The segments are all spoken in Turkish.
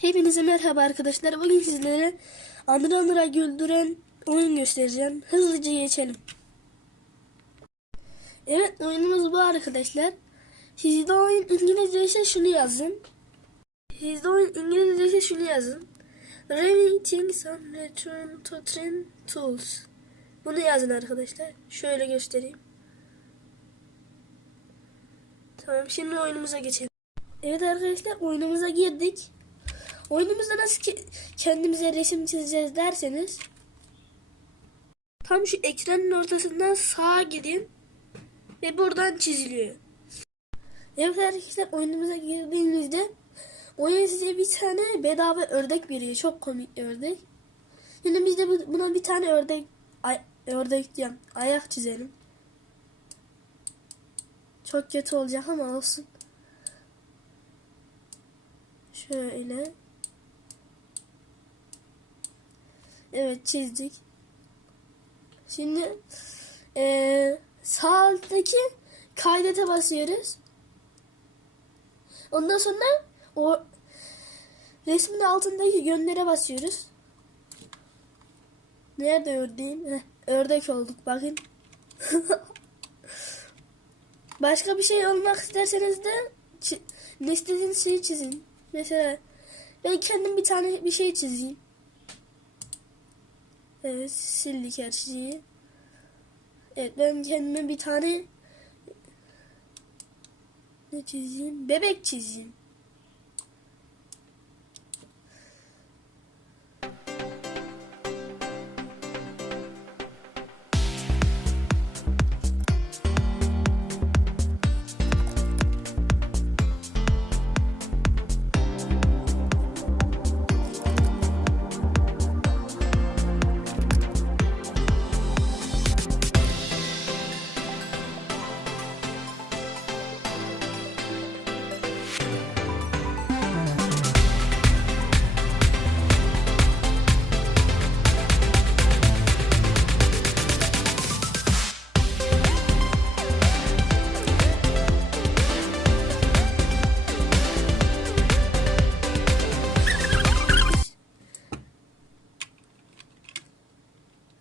Hepinize merhaba arkadaşlar. Bugün sizlere anıra anıra güldüren oyun göstereceğim. Hızlıca geçelim. Evet oyunumuz bu arkadaşlar. Sizde oyun İngilizce ise şunu yazın. Sizde oyun İngilizce ise şunu yazın. Things on return to train tools. Bunu yazın arkadaşlar. Şöyle göstereyim. Tamam şimdi oyunumuza geçelim. Evet arkadaşlar oyunumuza girdik. Oyunumuzda nasıl ki kendimize resim çizeceğiz derseniz tam şu ekranın ortasından sağa gidin ve buradan çiziliyor. Evet arkadaşlar oyunumuza girdiğinizde oyun size bir tane bedava ördek veriyor. Çok komik ördek. Şimdi biz de bu- buna bir tane ördek ay, ördek diyorum. Ayak çizelim. Çok kötü olacak ama olsun. Şöyle. Evet çizdik. Şimdi eee sağ kaydete basıyoruz. Ondan sonra o resmin altındaki göndere basıyoruz. Nerede ördeğim? Heh, ördek olduk bakın. Başka bir şey olmak isterseniz de ne istediğiniz şeyi çizin. Mesela ben kendim bir tane bir şey çizeyim. Evet sildik her şeyi. Evet ben kendime bir tane ne çizeyim? Bebek çizeyim.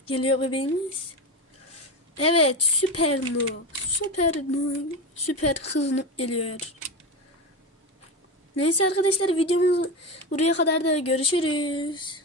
Geliyor bebeğimiz. Evet süper noob. Süper noob. Süper kız noob geliyor. Neyse arkadaşlar videomuz buraya kadar da görüşürüz.